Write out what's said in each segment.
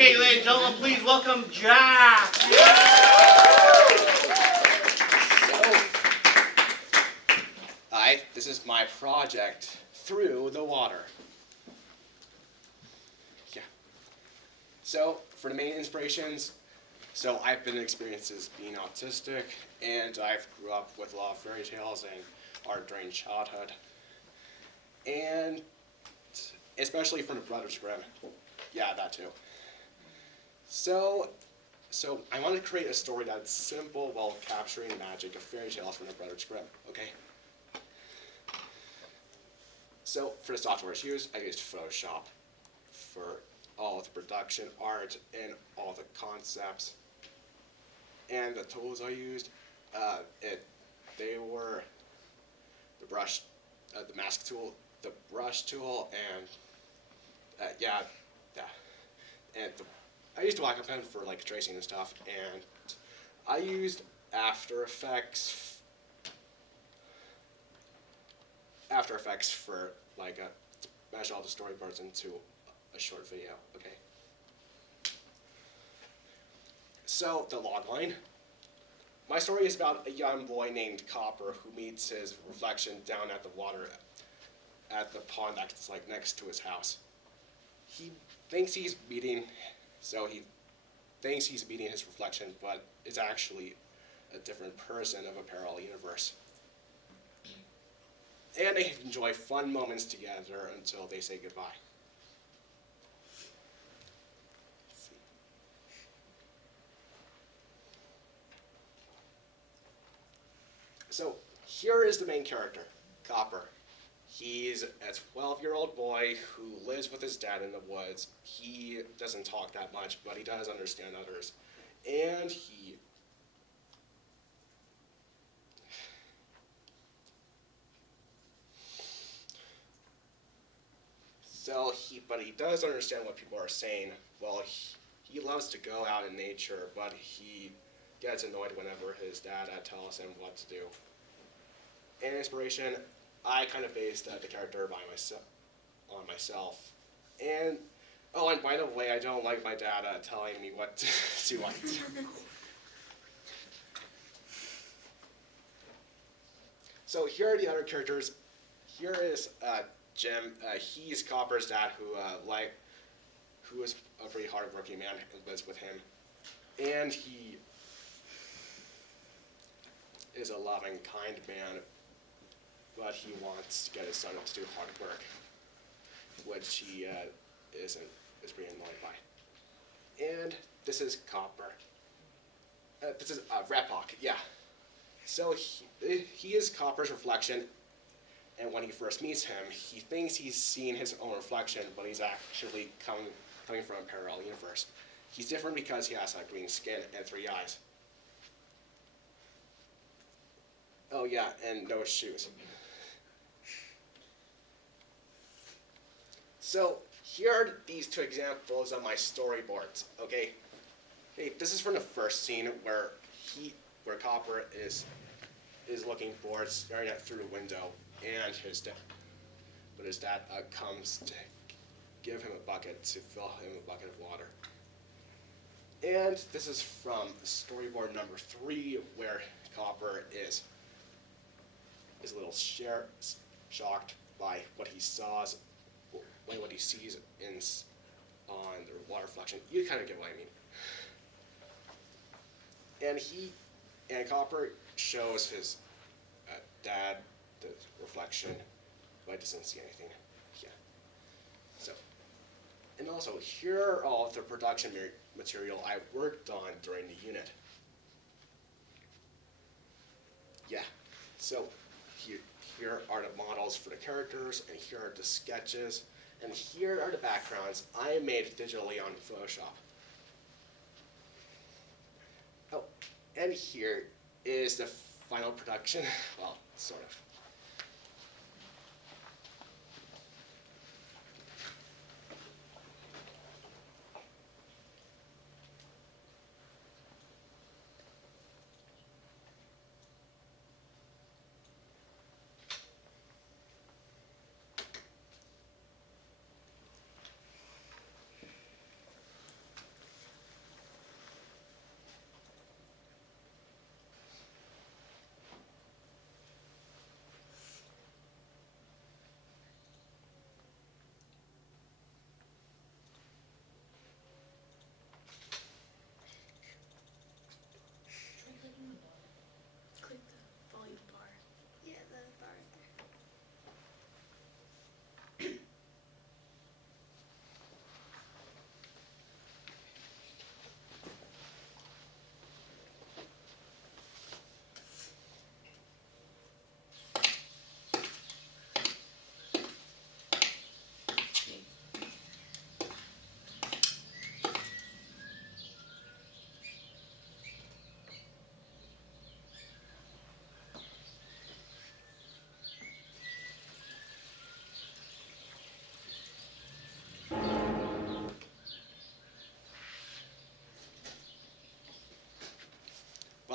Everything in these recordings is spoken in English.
Okay, ladies and gentlemen, please welcome Jack. Hi, this is my project, Through the Water. Yeah. So, for the main inspirations, I've been experiences being autistic, and I've grew up with a lot of fairy tales and art during childhood. And especially from the Brothers Grimm. Yeah, that too. So I wanted to create a story that's simple while capturing the magic of fairy tales from the Brothers Grimm, okay? So for the software I used Photoshop for all of the production art and all the concepts. And the tools I used, they were the brush, the mask tool, the brush tool, and I used a wacom pen for like tracing and stuff, and I used After Effects for like mash all the storyboards into a short video. Okay. So the logline. My story is about a young boy named Copper who meets his reflection down at the water at the pond that's like next to his house. He thinks he's meeting his reflection, but is actually a different person of a parallel universe. And they enjoy fun moments together until they say goodbye. So here is the main character, Copper. He's a 12-year-old boy who lives with his dad in the woods. He doesn't talk that much, but he does understand others. And but he does understand what people are saying. Well, he loves to go out in nature, but he gets annoyed whenever his dad tells him what to do. And inspiration, I kind of based the character on myself. And by the way, I don't like my dad telling me what to do. So here are the other characters. Here is Jim. He's Copper's dad, who is a pretty hardworking man and lives with him, and he is a loving, kind man, but he wants to get his son to do hard work, which he is pretty annoyed by. And this is Copper. This is Repok, yeah. So he is Copper's reflection, and when he first meets him, he thinks he's seeing his own reflection, but he's actually coming from a parallel universe. He's different because he has green skin and 3 eyes. Oh yeah, and no shoes. So here are these 2 examples of my storyboards. Okay, this is from the first scene where Copper is looking bored, staring at through the window, and his dad comes to give him a bucket to fill him a bucket of water. And this is from storyboard number 3, where Copper is a little shocked by what he sees on the water reflection. You kind of get what I mean. And Copper shows his dad the reflection, but doesn't see anything. Yeah. So, and also here are all of the production material I worked on during the unit. Yeah. So here are the models for the characters, and here are the sketches, and here are the backgrounds I made digitally on Photoshop. Oh, and here is the final production. Well, sort of.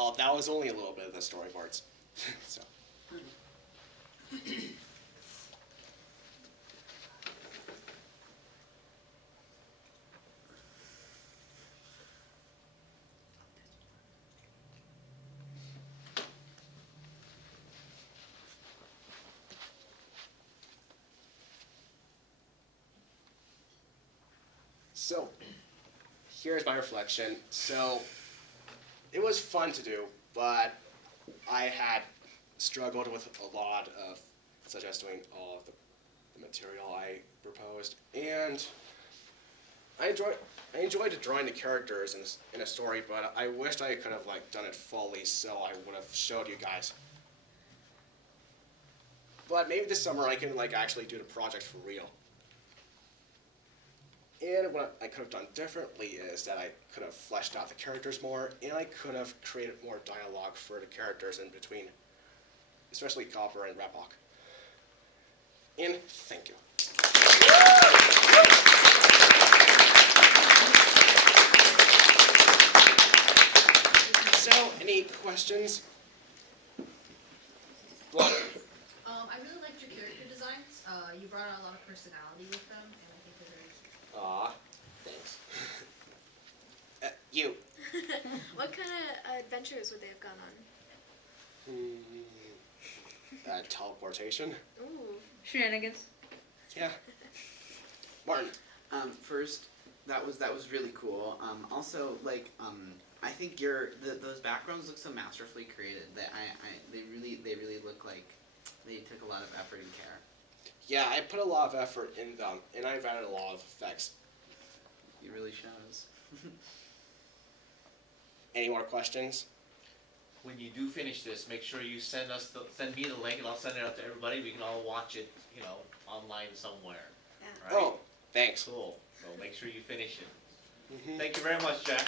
Well, that was only a little bit of the storyboards. So. So, here's my reflection. So, it was fun to do, but I had struggled with a lot of, such as doing all of the material I proposed, and I enjoyed drawing the characters in a story, but I wished I could have like done it fully, so I would have showed you guys. But maybe this summer I can like actually do the project for real. And what I could have done differently is that I could have fleshed out the characters more, and I could have created more dialogue for the characters in between, especially Copper and Repok. And thank you. So, any questions? What? I really liked your character designs. You brought out a lot of personality with them, and I think they're very cute. Aw, thanks. You. What kind of adventures would they have gone on? Teleportation? Ooh. Shenanigans. Yeah. Martin. First, that was really cool. Also, like, I think those backgrounds look so masterfully created. That they really look like they took a lot of effort and care. Yeah, I put a lot of effort in them, and I've added a lot of effects. It really shows. Any more questions? When you do finish this, make sure you send me the link, and I'll send it out to everybody. We can all watch it, online somewhere. Yeah. Right? Oh, thanks. Cool. So make sure you finish it. Mhm. Thank you very much, Jack.